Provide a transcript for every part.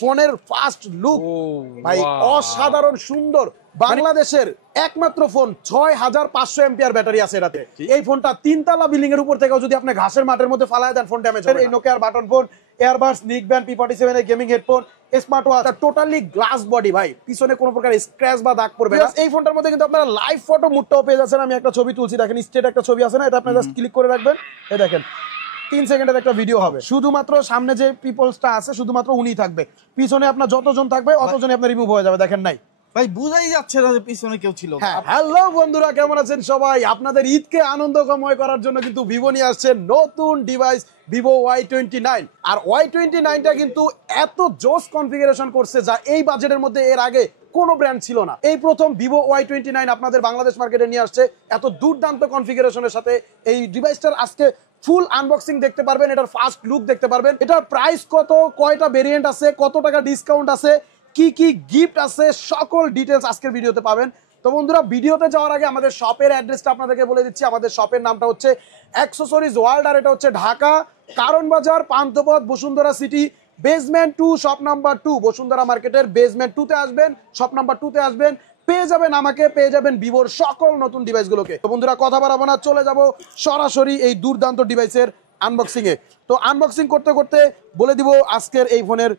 ফোনের first look ভাই অসাধারণ সুন্দর। বাংলাদেশের একমাত্র ফোন 6500 এম্পিয়ার ব্যাটারি আছে এটাতে। এই ফোনটা 3 তলা বিল্ডিং এর উপর থেকেও যদি আপনি ঘাসের মাঠের মধ্যে ফালায় দেন ফোন ড্যামেজ হবে। এই নোকিয়ার button phone, earbuds, neck band, P47 এর gaming headphone, smart watch, totally glass body ভাই, পিছনে কোনো প্রকার স্ক্র্যাচ বা দাগ পড়বে না। এই ফোনটার মধ্যে কিন্তু আপনারা লাইভ ফটো মুডটাও পেয়ে যাচ্ছেন। আমি একটা ছবি তুলছি, দেখেন স্টেট একটা ছবি আছে না, এটা আপনি জাস্ট ক্লিক করে রাখবেন, এই দেখেন 3 সেকেন্ডের একটা ভিডিও হবে। শুধুমাত্র সামনে যে পিপলসটা আছে শুধুমাত্র উনিই থাকবে, পিছনে আপনার যতজন থাকবে অতজনই আপনার রিমুভ হয়ে যাবে। দেখেন নাই ভাই, বুঝাই যাচ্ছে না যে পিছনে কেউ ছিল। হ্যালো বন্ধুরা, কেমন আছেন সবাই? আপনাদের ঈদকে আনন্দময় করার জন্য কিন্তু ভিভো নিয়ে আসছে নতুন ডিভাইস ভিভো Y29। আর Y29টা কিন্তু এত জোস কনফিগারেশন করছে যা এই বাজেটের মধ্যে এর আগে কোনো ব্র্যান্ড ছিল না। এই প্রথম ভিভো Y29 আপনাদের বাংলাদেশ মার্কেটে নিয়ে আসছে এত দুর্দান্ত কনফিগারেশনের সাথে। এই ডিভাইসটার আজকে ফুল আনবক্সিং দেখতে পারবেন, এটার ফার্স্ট লুক দেখতে পারবেন, এটার প্রাইস কত, কয়টা ভেরিয়েন্ট আছে, কত টাকা ডিসকাউন্ট আছে, কি কি গিফট আছে, সকল ডিটেলস আজকের ভিডিওতে পাবেন। তো বন্ধুরা, ভিডিওতে যাওয়ার আগে আমাদের শপের অ্যাড্রেসটা আপনাদেরকে বলে দিচ্ছি। আমাদের শপের নামটা হচ্ছে অ্যাক্সেসরিজ ওয়ার্ল্ড, আর এটা হচ্ছে ঢাকা কারণ বাজার, Panthapath, Bashundhara city, basement 2, shop number 2, Bashundhara মার্কেটের বেসমেন্ট 2 তে আসবেন, শপ নাম্বার 2 তে আসবেন, পেয়ে যাবেন আমাকে, পেয়ে যাবেন ভিভোর সকল নতুন ডিভাইসগুলোকে। তো বন্ধুরা, কথা বাড়াবো না, চলে যাব সরাসরি এই দুর্দান্ত ডিভাইসের আনবক্সিং এ। তো আনবক্সিং করতে করতে বলে দিব আজকের এই ফোনের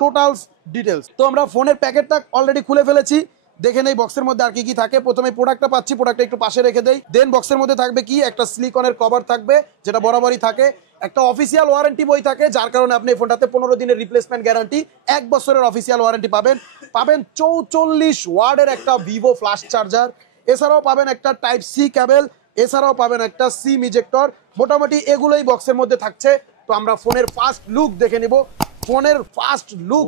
টোটালস ডিটেলস। তো আমরা ফোনের প্যাকেটটা অলরেডি খুলে ফেলেছি, দেখেন এই বক্সের মধ্যে আর কি কি থাকে। প্রথমে প্রোডাক্টটা পাচ্ছি, প্রোডাক্টটা একটু পাশে রেখে দেই। দেন বক্সের মধ্যে থাকবে কি, একটা সিলিকনের কভার থাকবে যেটা বরাবরই থাকে, একটা অফিসিয়াল ওয়ারেন্টি বই থাকে, যার কারণে আপনি এই ফোনটাতে 15 দিনের রিপ্লেসমেন্ট গ্যারান্টি, 1 বছরের অফিসিয়াল ওয়ারেন্টি পাবেন। 44 ওয়াটের একটা ভিভো ফ্ল্যাশ চার্জার, এছাড়াও পাবেন একটা টাইপ সি কেবল, এছাড়াও পাবেন একটা সিম ইজেক্টর। মোটামুটি এগুলোই বক্সের মধ্যে থাকছে। তো আমরা ফোনের ফার্স্ট লুক দেখে নিব। ফোনের ফার্স্ট লুক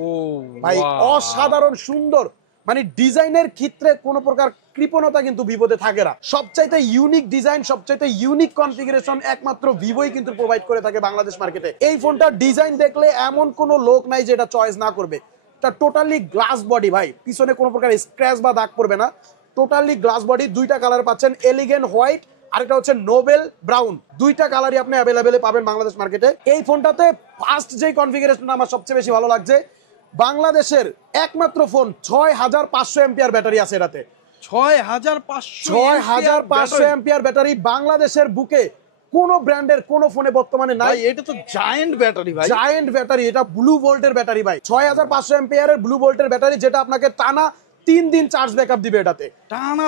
ভাই অসাধারণ সুন্দর, মানে ডিজাইনের ক্ষেত্রে কোনো প্রকার কৃপণতা কিন্তু ভিভোতে থাকে না। সবচাইতে ইউনিক ডিজাইন, সবচাইতে ইউনিক কনফিগারেশন একমাত্র ভিভোই কিন্তু প্রোভাইড করে থাকে বাংলাদেশ মার্কেটে। এই ফোনটার ডিজাইন দেখলে এমন কোনো লোক নাই যে এটা চয়েস না করবে। এটা টোটালি গ্লাস বডি ভাই, পিছনে কোনো প্রকার স্ক্র্যাচ বা দাগ পড়বে না, টোটালি গ্লাস বডি। দুইটা কালার পাচ্ছেন, এলিগেন্ট হোয়াইট আর এটা হচ্ছে নোবেল ব্রাউন। দুইটা কালারই আপনি অ্যাভেলেবেল পাবেন বাংলাদেশ মার্কেটে। এই ফোনটাতে ফার্স্ট যে কনফিগারেশনটা আমার সবচেয়ে বেশি ভালো লাগছে, বাংলাদেশের একমাত্র ফোন 6500 এম্পিয়ার ব্যাটারি আছে এটাতে। 6500 এম্পিয়ার ব্যাটারি বাংলাদেশের বুকে কোন ব্র্যান্ডের কোন ফোনে বর্তমানে নাই। এটা তো জায়ান্ট ব্যাটারি ভাই, জায়ান্ট ব্যাটারি। এটা ব্লু ভোল্টের ব্যাটারি ভাই, 6500 এম্পিয়ারের ব্লু ভোল্টের ব্যাটারি, যেটা আপনাকে টানা 3 দিন চার্জ ব্যাকআপ দিবে। এটাতে টানা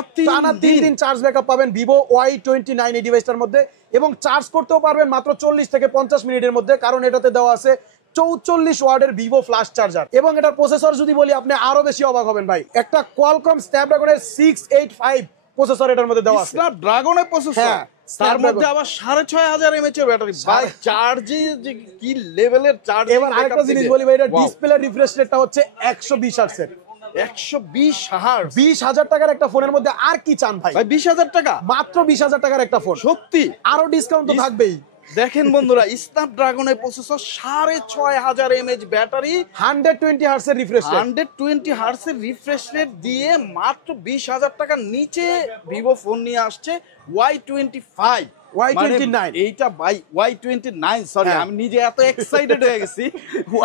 3 দিন চার্জ ব্যাকআপ পাবেন ভিভো Y29 এই ডিভাইসটার মধ্যে, এবং চার্জ করতেও পারবেন মাত্র 40 থেকে 50 মিনিটের মধ্যে, কারণ এটাতে দেওয়া আছে 44 ওয়াটের ভিভো ফ্ল্যাশ চার্জার। এবং এটার প্রসেসর যদি বলি আপনি আরো বেশি অবাক হবেন ভাই, একটা কোয়ালকম স্ন্যাপড্রাগনের 685 প্রসেসর এটার মধ্যে দেওয়া আছে। স্ন্যাপড্রাগনের প্রসেসর, তার মধ্যে আবার 6500 mAh এর ব্যাটারি ভাই। চার্জে যে কি লেভেলের চার্জ। এবার আরেকটা জিনিস বলি ভাই, এটা ডিসপ্লে রিফ্রেশ রেটটা হচ্ছে 120 হার্টজ। 120 হার্টজ, 20,000 টাকার একটা ফোনের মধ্যে আর কি চান ভাই? 20,000 টাকা, মাত্র 20,000 টাকার একটা ফোন। সত্যি আরো ডিসকাউন্ট তো থাকবেই। দেখেন বন্ধুরা, স্ন্যাপড্রাগনের প্রসেসর, 6500 mAh ব্যাটারি, 120 হার্টজ এর রিফ্রেশ রেট, 120 হার্টজ এর রিফ্রেশ রেট দিয়ে মাত্র 20,000 টাকার নিচে ভিভো ফোন নিয়ে আসছে Y29। এইটা ভাই Y29, সরি আমি নিজে এত এক্সাইটেড হয়ে গেছি,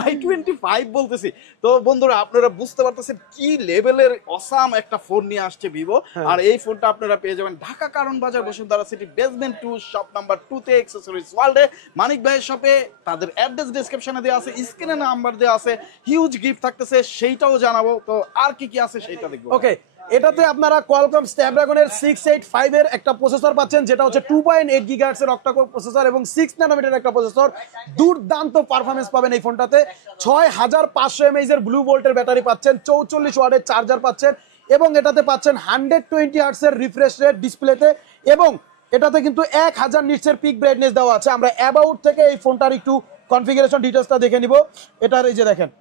Y25 বলতেছি। তো বন্ধুরা, আপনারা বুঝতে পারতেছেন কি লেভেলের অসাম একটা ফোন নিয়ে আসছে ভিভো। আর এই ফোনটা আপনারা পেয়ে যাবেন ঢাকা কারণ বাজার, Bashundhara city, basement 2, shop number 2 তে, অ্যাক্সেসরিজ ওয়ার্ল্ডে। মানিক ভাইয়ের শপে তাদের অ্যাড্রেস ডেসক্রিপশনে দেওয়া আছে, স্ক্রিনে নাম্বার দেওয়া আছে, হিউজ গিফট থাকতেছে, সেইটাও জানাবো। তো আর কি কি আছে সেটা দেখবো। ওকে, এটাতে আপনারা কোয়ালকম স্ন্যাপড্রাগনের 685 এর একটা প্রসেসর পাচ্ছেন, যেটা হচ্ছে 2.8 গিগাহার্টজ এর অক্টা কোর প্রসেসর এবং 6 ন্যানোমিটার একটা প্রসেসর। দুর্দান্ত পারফরম্যান্স পাবেন এই ফোনটাতে। 6500 mAh এর ব্লু ভোল্টের ব্যাটারি পাচ্ছেন, 44 ওয়াটের চার্জার পাচ্ছেন, এবং এটাতে পাচ্ছেন 120 হার্টজ এর রিফ্রেশ রেট ডিসপ্লেতে, এবং এটাতে কিন্তু 1000 নিটস এর পিক ব্রাইটনেস দেওয়া আছে। আমরা অ্যাবাউট থেকে এই ফোনটার একটু কনফিগারেশন ডিটেইলসটা দেখে নিব। এটার এই যে দেখেন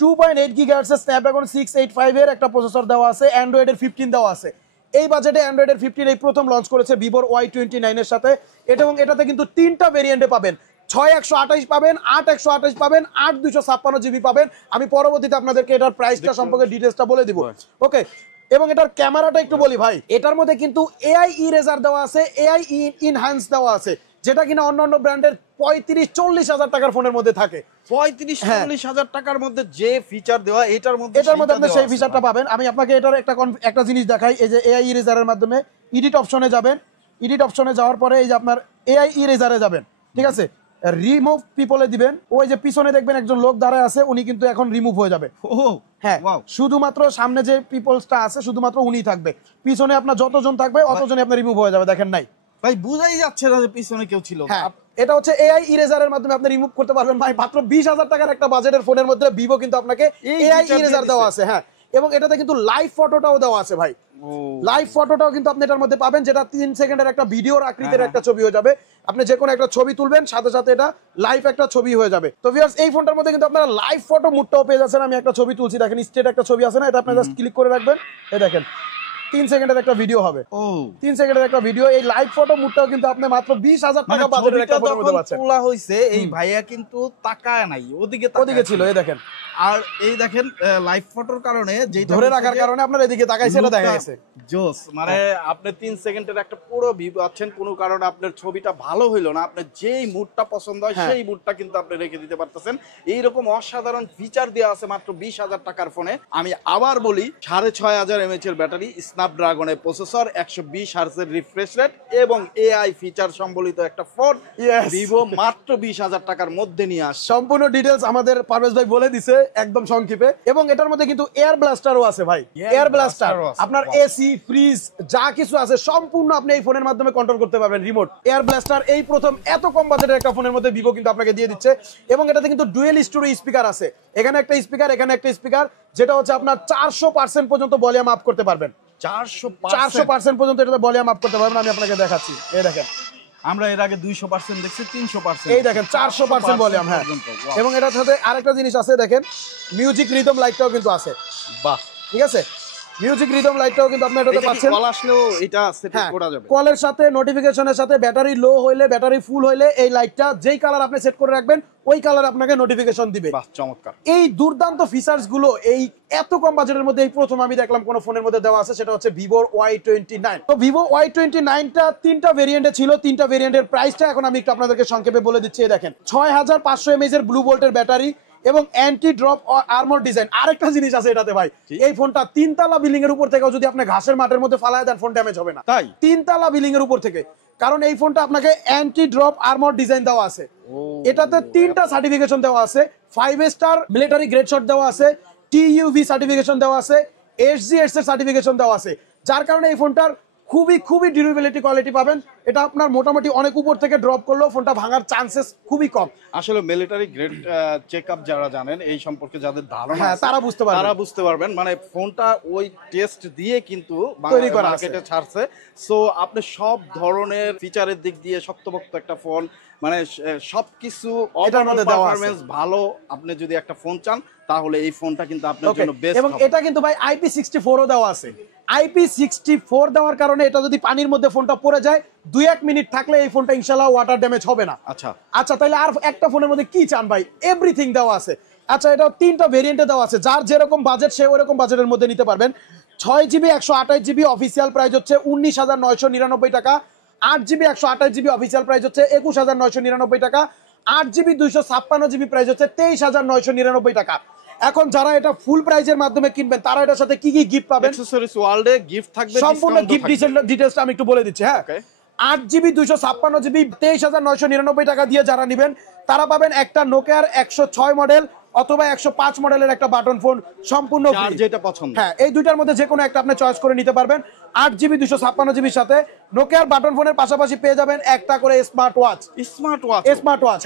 2.8 গিগাহার্টজ এর স্ন্যাপড্রাগন 685 এর একটা প্রসেসর দেওয়া আছে, অ্যান্ড্রয়েডের 15 দেওয়া আছে। এই বাজেটে অ্যান্ড্রয়েডের 15 এই প্রথম লঞ্চ করেছে ভিভোর Y29 এর সাথে। এবং এটাতে কিন্তু 3টা ভেরিয়েন্টে পাবেন, 6128 পাবেন, 8128 পাবেন, 8256 জিবি পাবেন। আমি পরবর্তীতে আপনাদেরকে এটার প্রাইসটা সম্পর্কে ডিটেইলসটা বলে দিব। ওকে, এবং এটার ক্যামেরাটা একটু বলি ভাই, এটার মধ্যে কিন্তু AI ইরেজার দেওয়া আছে, AI ইনহ্যান্স দেওয়া আছে, যেটা কিনা অন্য ব্র্যান্ডের 35-40 হাজার টাকার ফোনের মধ্যে থাকে। 35-40 হাজার টাকার মধ্যে যে ফিচার দেওয়া এটার মধ্যে আপনি সেই ফিচারটা পাবেন। আমি আপনাকে এটার একটা জিনিস দেখাই। এই যে এআই ইরেজারের মাধ্যমে এডিট অপশনে যাবেন, এডিট অপশনে যাওয়ার পরে এই যে আপনার এআই ইরেজারে যাবেন, ঠিক আছে, রিমুভ পিপলে দিবেন, ওই যে পিছনে দেখবেন একজন লোক দাঁড়ায় আছে, উনি কিন্তু এখন রিমুভ হয়ে যাবে। হ্যাঁ, শুধুমাত্র সামনে যে পিপলসটা আছে শুধুমাত্র উনি থাকবে, পিছনে আপনার যতজন থাকবে অতজনই আপনার রিমুভ হয়ে যাবে। দেখেন নাই ভাই, বুঝাই যাচ্ছে না যে পিছনে কেউ ছিল। হ্যাঁ, এটা হচ্ছে এআই ইরেজারের মাধ্যমে আপনি রিমুভ করতে পারবেন ভাই। মাত্র 20,000 টাকার একটা বাজেটের ফোনের মধ্যে ভিভো কিন্তু আপনাকে এআই ইরেজার দেওয়া আছে। হ্যাঁ, এবং এটাতে কিন্তু লাইভ ফটোটাও দেওয়া আছে ভাই। লাইভ ফটোটাও কিন্তু আপনি এটার মধ্যে পাবেন, যেটা 3 সেকেন্ডের একটা ভিডিওর আকৃতির একটা ছবি হয়ে যাবে। আপনি যে কোনো একটা ছবি তুলবেন, সাথে সাথে এটা লাইভ একটা ছবি হয়ে যাবে। তো ভিউয়ার্স, এই ফোনটার মধ্যে কিন্তু আপনারা লাইভ ফটো মুডটাও পেয়ে যাচ্ছেন। আমি একটা ছবি তুলছি, দেখেন স্ট্রেট একটা ছবি আছে না, এটা আপনি জাস্ট ক্লিক করে রাখবেন, এই দেখেন 3 সেকেন্ডের একটা ভিডিও হবে। 3 সেকেন্ডের একটা ভিডিও, এই লাইভ ফটো মুডটাও কিন্তু আপনি মাত্র 20,000 টাকা বাজেটের একটা ফোনের মধ্যে পাচ্ছেন। তোলা হইছে, এই ভাইয়া কিন্তু তাকায় নাই, ওদিকে ছিল, এই দেখেন। আর এই দেখেন লাইভ ফটোর কারণে যে ধরে রাখার কারণে আপনার এদিকে তাকাইছে, এটা দেখা গেছে জোস। মানে আপনি 3 সেকেন্ডের একটা পুরো ভিউ পাচ্ছেন, কোনো কারণে আপনার ছবিটা ভালো হইলো না, আপনার যেই মুডটা পছন্দ হয় সেই মুডটা কিন্তু আপনি রেখে দিতে পারতেছেন। এইরকম অসাধারণ ফিচার দেওয়া আছে মাত্র 20,000 টাকার ফোনে। আমি আবার বলি, 6500 mAh এর ব্যাটারি, স্ন্যাপড্রাগনের প্রসেসর, 120 হার্টজের রিফ্রেশ রেট এবং এআই ফিচার সম্বলিত একটা ফোন ভিভো মাত্র 20,000 টাকার মধ্যে নিয়ে আসে। সম্পূর্ণ ডিটেইলস আমাদের পারভেজ ভাই বলে দিছে একদম সংক্ষেপে। এবং এটার মধ্যে কিন্তু এয়ার ব্লাস্টারও আছে ভাই। এয়ার ব্লাস্টার আপনার এসি, ফ্রিজ যা কিছু আছে সম্পূর্ণ আপনি এই ফোনের মাধ্যমে কন্ট্রোল করতে পারবেন রিমোট। এয়ার ব্লাস্টার এই প্রথম এত কম বাজেটের একটা ফোনের মধ্যে ভিভো কিন্তু আপনাকে দিয়ে দিচ্ছে। এবং এটাতে কিন্তু ডুয়েল স্টোরি স্পিকার আছে, এখানে একটা স্পিকার, এখানে একটা স্পিকার, যেটা হচ্ছে আপনার 400% পর্যন্ত ভলিউম আপ করতে পারবেন। 400% পর্যন্ত এটাতে ভলিউম আপ করতে পারবেন। আমি আপনাকে দেখাচ্ছি, এই দেখেন। আমরা এর আগে 200% দেখছি, 300%, এই দেখেন 400% ভলিউম। হ্যাঁ, এবং এটার সাথে আরেকটা জিনিস আছে, দেখেন মিউজিক রিদম লাইটটাও কিন্তু আছে। বাহ, ঠিক আছে, মিউজিক রিদম লাইটটাও কিন্তু আপনি এটাতে পাচ্ছেন। কল আসলেও এটা সেটিং করা যাবে। কলের সাথে, নোটিফিকেশনের সাথে, ব্যাটারি লো হইলে, ব্যাটারি ফুল হইলে এই লাইটটা যেই কালার আপনি সেট করে রাখবেন ওই কালার আপনাকে নোটিফিকেশন দিবে। বাহ, চমৎকার। এই দুর্দান্ত ফিচার্স গুলো এই এত কম বাজেটের মধ্যে এই প্রথম আমি দেখলাম কোন ফোনের মধ্যে দেওয়া আছে, সেটা হচ্ছে ভিভোর Y29। তো ভিভো Y29টা 3টা ভেরিয়েন্টে ছিল, 3টা ভেরিয়েন্টের প্রাইসটা এখন আমি একটু আপনাদেরকে সংক্ষেপে বলে দিচ্ছি। দেখেন 6500 mAh এর ব্লু ভোল্টের ব্যাটারি এবং অ্যান্টি ড্রপ আর্মর ডিজাইন। আরেকটা জিনিস আছে এটাতে ভাই, এই ফোনটা 3 তলা বিল্ডিং এর উপর থেকেও যদি আপনি ঘাসের মাঠের মধ্যে ফালায় দেন ফোন ড্যামেজ হবে না। তাই 3 তলা বিল্ডিং এর উপর থেকে, কারণ এই ফোনটা আপনাকে অ্যান্টি ড্রপ আর্মর ডিজাইন দেওয়া আছে। এটাতে 3টা সার্টিফিকেশন দেওয়া আছে, 5 স্টার মিলিটারি গ্রেড শট দেওয়া আছে, TUV সার্টিফিকেশন দেওয়া আছে, SGS এর সার্টিফিকেশন দেওয়া আছে, যার কারণে এই ফোনটার খুবই ডিউরেবিলিটি কোয়ালিটি পাবেন। এটা আপনার মোটামুটি অনেক উপর থেকে ড্রপ করলেও ফোনটা ভাঙার চান্সেস খুবই কম। আসলে মিলিটারি গ্রেড চেকআপ যারা জানেন এই সম্পর্কে, যাদের ধারণা আছে তারা বুঝতে পারবেন। মানে ফোনটা ওই টেস্ট দিয়ে কিন্তু তৈরি করা মার্কেটে ছাড়ছে। সো আপনি সব ধরনের ফিচারের দিক দিয়ে শক্তপোক্ত একটা ফোন, মানে সবকিছু পারফরম্যান্স ভালো। আপনি যদি একটা ফোন চান তাহলে এই ফোনটা কিন্তু আপনার জন্য বেস্ট। এবং এটা কিন্তু ভাই IP64 ও দেওয়া আছে। IP64 দেওয়ার কারণে এটা যদি পানির মধ্যে ফোনটা পড়ে যায় 2-1 মিনিট থাকলে এই ফোনটা ইনশাআল্লাহ ওয়াটার ড্যামেজ হবে না। আচ্ছা তাহলে আর একটা ফোনের মধ্যে কি চান ভাই? এভরিথিং দেওয়া আছে। আচ্ছা, এটা 3টা ভেরিয়েন্টে দেওয়া আছে, যার যেরকম বাজেট সে ওরকম বাজেটের মধ্যে নিতে পারবেন। 6GB 128GB অফিসিয়াল প্রাইস হচ্ছে 19,999 টাকা। 8GB 128GB অফিসিয়াল প্রাইস হচ্ছে 21,999 টাকা। 8GB 256GB প্রাইস হচ্ছে 23,999 টাকা। এখন যারা এটা ফুল প্রাইজের মাধ্যমে কিনবেন তারা এটার সাথে কি কি গিফট পাবেন? অ্যাকসেসরিজ ওয়ার্ল্ডে গিফট থাকবে, সম্পূর্ণ গিফট ডিটেইলসটা আমি একটু বলে দিচ্ছি। হ্যাঁ, 8GB 256GB 23,999 টাকা দিয়ে যারা নেবেন তারা পাবেন একটা নোকিয়ার 106 মডেল অথবা 105 মডেলের একটা বাটন ফোন সম্পূর্ণ ফ্রি, যেটা পছন্দ। হ্যাঁ, এই দুইটার মধ্যে যে কোনো একটা আপনি চয়েস করে নিতে পারবেন। 8GB 256GBর সাথে নোকিয়ার বাটন ফোনের পাশাপাশি পেয়ে যাবেন একটা করে স্মার্ট ওয়াচ।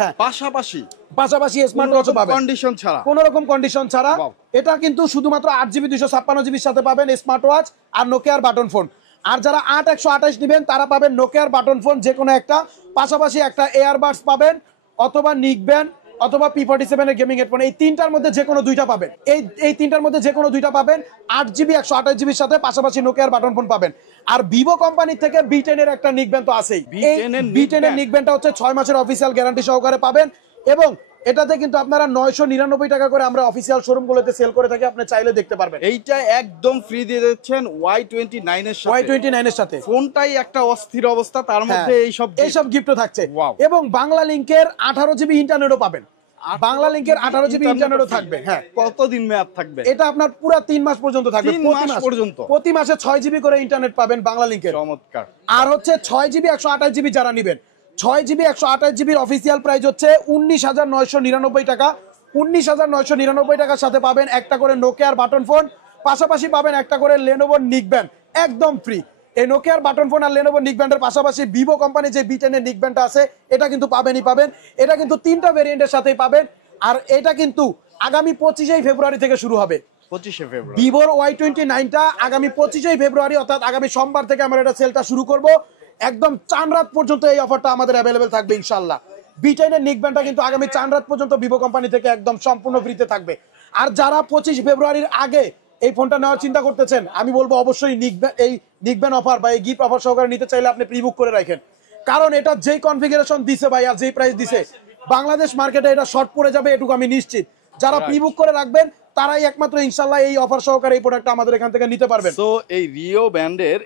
হ্যাঁ, পাশাপাশি স্মার্ট ওয়াচও পাবেন কন্ডিশন ছাড়া, কোনো রকম কন্ডিশন ছাড়া। এটা কিন্তু শুধুমাত্র 8GB 256GBর সাথে পাবেন স্মার্ট ওয়াচ আর নোকিয়ার বাটন ফোন। আর যারা 8128 নেবেন তারা পাবেন নোকিয়ার বাটন ফোন যে কোনো একটা, পাশাপাশি একটা এয়ারবাডস পাবেন অথবা নিকব্যান্ড অথবা P47 এর গেমিং হেডফোন। এই তিনটার মধ্যে যে কোনো দুইটা পাবেন। এই তিনটার মধ্যে যে কোনো দুইটা পাবেন। 8GB 128GBর সাথে পাশাপাশি নোকিয়ার বাটন ফোন পাবেন। আর ভিভো কোম্পানি থেকে B10 এর একটা নিকব্যান্ড তো আছেই। B10 এর নিকব্যান্ডটা হচ্ছে 6 মাসের অফিসিয়াল গ্যারান্টি সহকারে পাবেন এবং এটাতে কিন্তু আপনারা 999 টাকা করে আমরা অফিসিয়াল শোরুমগুলোতে সেল করে থাকি, আপনি চাইলে দেখতে পারবেন। এইটা একদম ফ্রি দিয়ে দিচ্ছেন Y29 এর সাথে। Y29 এর সাথে ফোনটাই একটা অস্থির অবস্থা, তার মধ্যে এইসব গিফটও থাকছে। Wow. এবং বাংলা লিংকের 18 জিবি ইন্টারনেটও পাবেন। বাংলা লিংকের 18 জিবি ইন্টারনেটও থাকবে। হ্যাঁ, কতদিন মেয়াদ থাকবে? এটা আপনার পুরো 3 মাস পর্যন্ত থাকবে। 3 মাস পর্যন্ত প্রতি মাসে 6 জিবি করে ইন্টারনেট পাবেন বাংলা লিংকের। চমৎকার। আর হচ্ছে 6 জিবি 128 জিবি যারা নেবেন, 6 জিবি 128 জিবির অফিসিয়াল প্রাইস হচ্ছে 19,999 টাকা। 19,999 টাকার সাথে পাবেন একটা করে নোকিয়ার বাটন ফোন, পাশাপাশি পাবেন একটা করে লেনোভো নিকব্যান্ড একদম ফ্রি। এই নোকিয়ার বাটন ফোন আর লেনোভো নিকব্যান্ডের পাশাপাশি ভিভো কোম্পানি যে B10 এর নিকব্যান্ডটা আছে এটা কিন্তু পাবেনই পাবেন। এটা কিন্তু 3টা ভেরিয়েন্টের সাথেই পাবেন। আর এটা কিন্তু আগামী 25 ফেব্রুয়ারি থেকে শুরু হবে। 25 ফেব্রুয়ারি ভিভোর Y29টা আগামী 25 ফেব্রুয়ারি অর্থাৎ আগামী সোমবার থেকে আমরা এটা সেলটা শুরু করব। একদম চান রাত পর্যন্ত এই অফারটা আমাদের অ্যাভেলেবেল থাকবে ইনশাআল্লাহ। B10 এর নিকব্যান্ডটা কিন্তু আগামী চান রাত পর্যন্ত ভিভো কোম্পানি থেকে একদম সম্পূর্ণ ফ্রিতে থাকবে। আর যারা 25 ফেব্রুয়ারির আগে এই ফোনটা নেওয়ার চিন্তা করতেছেন, আমি বলবো অবশ্যই এই নিকব্যান্ড অফার বা এই গিফট অফার সহকারে নিতে চাইলে আপনি প্রি বুক করে রাখেন। কারণ এটা যেই কনফিগারেশন দিছে ভাই আর যেই প্রাইস দিছে, বাংলাদেশ মার্কেটে এটা শর্ট পড়ে যাবে, এটুকু আমি নিশ্চিত। যারা প্রি বুক করে রাখবেন তারাই একমাত্র ইনশাআল্লাহ এই অফার সহকারে এই প্রোডাক্টটা আমাদের এখান থেকে নিতে পারবেন। সো এই রিও ব্র্যান্ডের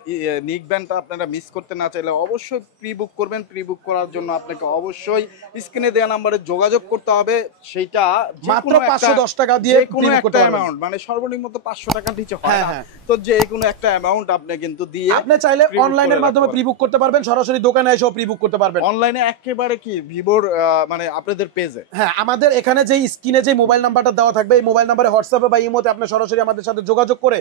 নিক ব্যান্ডটা আপনারা মিস করতে না চাইলে অবশ্যই প্রি বুক করবেন। প্রি বুক করার জন্য আপনাকে অবশ্যই স্ক্রিনে দেওয়া নম্বরে যোগাযোগ করতে হবে। সেইটা মাত্র 510 টাকা দিয়ে কোনো একটা অ্যামাউন্ট, মানে সর্বনিম্ন 500 টাকার নিচে হয় না। তো যে কোনো একটা অ্যামাউন্ট আপনি কিন্তু দিয়ে আপনি চাইলে অনলাইনের মাধ্যমে প্রি বুক করতে পারবেন, সরাসরি দোকানে এসেও প্রি বুক করতে পারবেন। অনলাইনে একেবারে কি ভিভোর মানে আপনাদের পেজে, হ্যাঁ, আমাদের এখানে যে স্ক্রিনে যে মোবাইল নাম্বারটা দেওয়া থাকবে এই মোবাইল নাম্বারে হোয়াটসঅ্যাপে বা ইমোতে আপনি সরাসরি আমাদের সাথে যোগাযোগ করে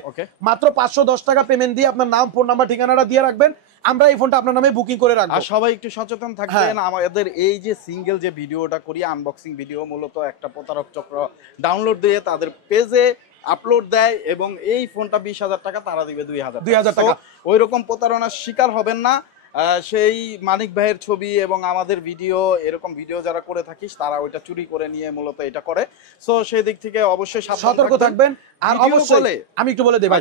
মাত্র 510 টাকা পেমেন্ট দিয়ে আপনার নাম, ফোন নাম্বার, ঠিকানাটা দিয়ে রাখবেন। আমরা এই ফোনটা আপনার নামে বুকিং করে রাখবো। আর সবাই একটু সচেতন থাকবেন। আমাদের এই যে সিঙ্গেল যে ভিডিওটা করি, আনবক্সিং ভিডিও, মূলত একটা প্রতারক চক্র ডাউনলোড দিয়ে তাদের পেজে আপলোড দেয় এবং এই ফোনটা 20,000 টাকা, তারা দিবে 2,000 টাকা। ওই রকম প্রতারণার শিকার হবেন না। সেই মানিক ভাইয়ের ছবি এবং আমাদের ভিডিও, এরকম ভিডিও যারা করে থাকিস তারা ওইটা চুরি করে নিয়ে মূলত এটা করে। সো সেই দিক থেকে অবশ্যই সতর্ক থাকবেন। আর অবশ্যই আমি একটু বলে দেব,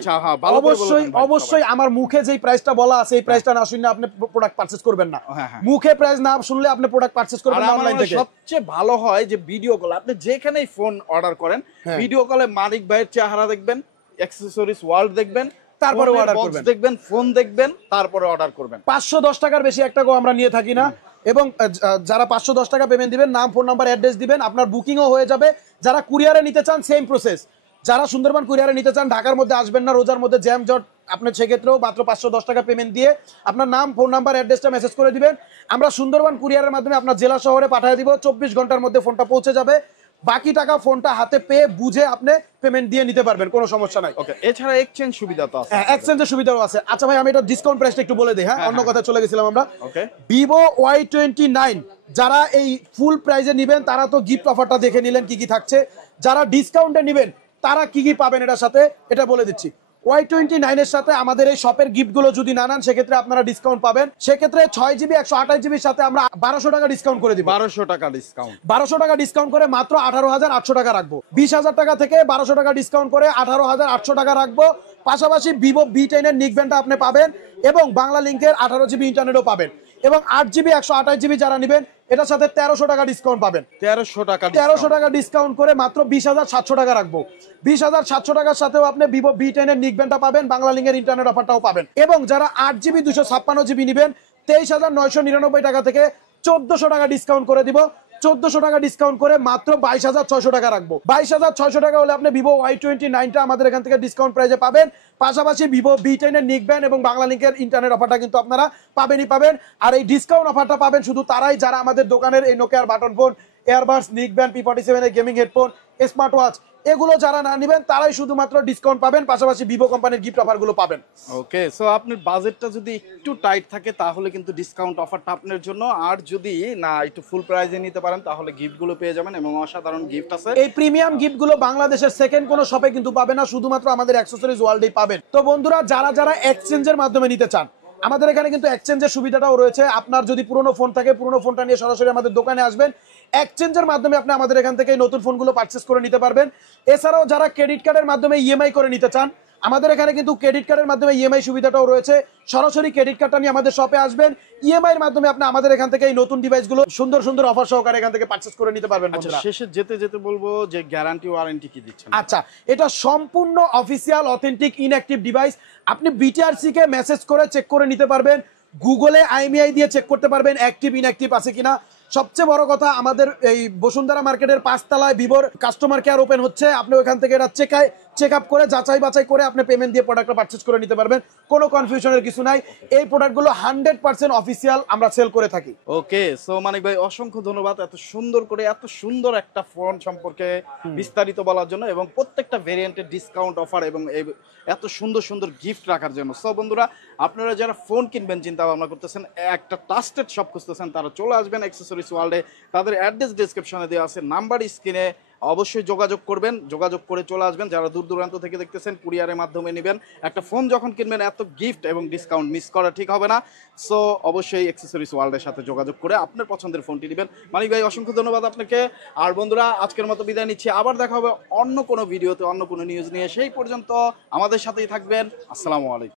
অবশ্যই আমার মুখে যেই প্রাইসটা বলা আছে এই প্রাইসটা না শুনলে আপনি প্রোডাক্ট পারচেজ করবেন না। মুখে প্রাইস না শুনলে আপনি প্রোডাক্ট পারচেজ করবেন না অনলাইন থেকে। সবচেয়ে ভালো হয় যে ভিডিও কল, আপনি যেখানেই ফোন অর্ডার করেন ভিডিও কলে মানিক ভাইয়ের চেহারা দেখবেন, অ্যাকসেসরিজ ওয়ার্ল্ড দেখবেন, তারপরে অর্ডার করবেন, দেখবেন ফোন দেখবেন, তারপরে অর্ডার করবেন। 510 টাকার বেশি একটা গো আমরা নিয়ে থাকি না। এবং যারা 510 টাকা পেমেন্ট দিবেন, নাম, ফোন নাম্বার, অ্যাড্রেস দিবেন, আপনার বুকিংও হয়ে যাবে। যারা কুরিয়ারে নিতে চান সেম প্রসেস। যারা সুন্দরবন কুরিয়ারে নিতে চান, ঢাকার মধ্যে আসবেন না, রোজার মধ্যে জ্যাম জট, আপনার সেক্ষেত্রেও মাত্র 510 টাকা পেমেন্ট দিয়ে আপনার নাম, ফোন নাম্বার, অ্যাড্রেসটা মেসেজ করে দিবেন। আমরা সুন্দরবন কুরিয়ারের মাধ্যমে আপনার জেলা শহরে পাঠিয়ে দিব। 24 ঘন্টার মধ্যে ফোনটা পৌঁছে যাবে। বাকি টাকা ফোনটা হাতে পেয়ে বুঝে আপনি পেমেন্ট দিয়ে নিতে পারবেন, কোনো সমস্যা নাই। ওকে, এছাড়া এক্সচেঞ্জ সুবিধা তো আছে। হ্যাঁ, এক্সচেঞ্জের সুবিধাও আছে। আচ্ছা ভাই, আমি এটা ডিসকাউন্ট প্রাইসটা একটু বলে দেই। হ্যাঁ, অন্য কথা চলে গেছিলাম আমরা। ওকে, ভিভো Y29 যারা এই ফুল প্রাইজে নেবেন তারা তো গিফট অফারটা দেখে নিলেন কি কি থাকছে। যারা ডিসকাউন্টে নেবেন তারা কি কি পাবেন এটার সাথে এটা বলে দিচ্ছি। Y29 এর সাথে আমাদের এই শপের গিফটগুলো যদি না নেন সেক্ষেত্রে আপনারা ডিসকাউন্ট পাবেন। সেক্ষেত্রে 6 জিবি 128 জিবির সাথে আমরা 1200 টাকা ডিসকাউন্ট করে দিব। 1200 টাকা ডিসকাউন্ট, 1200 টাকা ডিসকাউন্ট করে মাত্র 18,800 টাকা রাখবো। 20,000 টাকা থেকে 1200 টাকা ডিসকাউন্ট করে 18,800 টাকা রাখবো। পাশাপাশি ভিভো B10 এর নিকব্যান্ডটা আপনি পাবেন এবং বাংলা লিংকের 18 জিবি ইন্টারনেটও পাবেন। এবং 8 জিবি 128 জিবি যারা নেবেন এটার সাথে 1300 টাকা ডিসকাউন্ট পাবেন। 1300 টাকা ডিসকাউন্ট করে মাত্র 20,700 টাকা রাখবো। 20,700 টাকার সাথেও আপনি ভিভো B10 এর নিকব্যান্ডটা পাবেন, বাংলা লিংকের ইন্টারনেট অফারটাও পাবেন। এবং যারা 8 জিবি 256 জিবি নেবেন 23,999 টাকা থেকে 1400 টাকা ডিসকাউন্ট করে দিব। 1400 টাকা ডিসকাউন্ট করে মাত্র 22,600 টাকা রাখবো। 22,600 টাকা হলে আপনি ভিভো Y29টা আমাদের এখান থেকে ডিসকাউন্ট প্রাইসে পাবেন। পাশাপাশি ভিভো B10 এর নিকব্যান্ড এবং বাংলা লিংকের ইন্টারনেট অফারটা কিন্তু আপনারা পাবেনই পাবেন। আর এই ডিসকাউন্ট অফারটা পাবেন শুধু তারাই যারা আমাদের দোকানের এই নোকিয়ার button phone, earbuds, neckband, P47 এর গেমিং হেডফোন, স্মার্ট ওয়াচ এগুলো যারা না নেবেন তারাই শুধুমাত্র ডিসকাউন্ট পাবেন, পাশাপাশি ভিভো কোম্পানির গিফট অফারগুলো পাবেন। ওকে, সো আপনার বাজেটটা যদি একটু টাইট থাকে তাহলে কিন্তু ডিসকাউন্ট অফারটা আপনার জন্য। আর যদি না একটু ফুল প্রাইসে নিতে পারেন তাহলে গিফটগুলো পেয়ে যাবেন এবং অসাধারণ গিফট আছে। এই প্রিমিয়াম গিফটগুলো বাংলাদেশের সেকেন্ড কোনো শপে কিন্তু পাবেন না, শুধুমাত্র আমাদের অ্যাকসেসরিজ ওয়ার্ল্ডেই পাবেন। তো বন্ধুরা, যারা এক্সচেঞ্জের মাধ্যমে নিতে চান আমাদের এখানে কিন্তু এক্সচেঞ্জের সুবিধাটাও রয়েছে। আপনার যদি পুরনো ফোন থাকে পুরনো ফোনটা নিয়ে সরাসরি আমাদের দোকানে আসবেন, এক্সচেঞ্জের মাধ্যমে আপনি আমাদের এখান থেকে নতুন ফোনগুলো পারচেস করে নিতে পারবেন। এছাড়াও যারা ক্রেডিট কার্ডের মাধ্যমে ইএমআই করে নিতে চান আমাদের এখানে কিন্তু ক্রেডিট কার্ডের মাধ্যমে ইএমআই সুবিধাটাও রয়েছে। সরাসরি ক্রেডিট কার্ডটা নিয়ে আমাদের শপে আসবেন, ইএমআই এর মাধ্যমে আপনি আমাদের এখান থেকে এই নতুন ডিভাইসগুলো সুন্দর সুন্দর অফার সহকারে এখান থেকে পারচেজ করে নিতে পারবেন। আচ্ছা, শেষে যেতে যেতে বলবো যে গ্যারান্টি ওয়ারেন্টি কি দিচ্ছেন? আচ্ছা, এটা সম্পূর্ণ অফিসিয়াল অথেন্টিক ইনঅ্যাক্টিভ ডিভাইস। আপনি বিটিআরসি কে মেসেজ করে চেক করে নিতে পারবেন, গুগলে আইএমইআই দিয়ে চেক করতে পারবেন অ্যাক্টিভ ইনঅ্যাক্টিভ আছে কিনা। সবচেয়ে বড় কথা, আমাদের এই বসুন্ধরা মার্কেটের 5 তলায় ভিভোর কাস্টমার কেয়ার ওপেন হচ্ছে। আপনি ওখান থেকে এটা চেক আপ করে যাচাই বাছাই করে আপনি পেমেন্ট দিয়ে প্রোডাক্টটা পারচেজ করে নিতে পারবেন। কোনো কনফিউশনের কিছু নাই। এই প্রোডাক্টগুলো 100% অফিসিয়াল আমরা সেল করে থাকি। ওকে, সো মানিক ভাই অসংখ্য ধন্যবাদ এত সুন্দর করে এত সুন্দর একটা ফোন সম্পর্কে বিস্তারিত বলার জন্য এবং প্রত্যেকটা ভেরিয়েন্টের ডিসকাউন্ট অফার এবং এত সুন্দর সুন্দর গিফট রাখার জন্য। সো বন্ধুরা, আপনারা যারা ফোন কিনবেন চিন্তা ভাবনা করতেছেন, একটা ট্রাস্টেড শপ খুঁজতেছেন, তারা চলে আসবেন অ্যাক্সেসরিজ ওয়ার্ল্ডে। তাদের অ্যাড্রেস ডিসক্রিপশনে দেওয়া আছে, নাম্বার স্ক্রিনে, অবশ্যই যোগাযোগ করবেন, যোগাযোগ করে চলে আসবেন। যারা দূর দূরান্ত থেকে দেখতেছেন কুরিয়ারের মাধ্যমে নেবেন, একটা ফোন যখন কিনবেন এত গিফট এবং ডিসকাউন্ট মিস করা ঠিক হবে না। সো অবশ্যই অ্যাক্সেসরিজ ওয়ার্ল্ডের সাথে যোগাযোগ করে আপনার পছন্দের ফোনটি নেবেন। মানিক ভাই অসংখ্য ধন্যবাদ আপনাকে। আর বন্ধুরা, আজকের মতো বিদায় নিচ্ছি, আবার দেখা হবে অন্য কোনো ভিডিওতে অন্য কোনো নিউজ নিয়ে। সেই পর্যন্ত আমাদের সাথেই থাকবেন। আসসালামু আলাইকুম।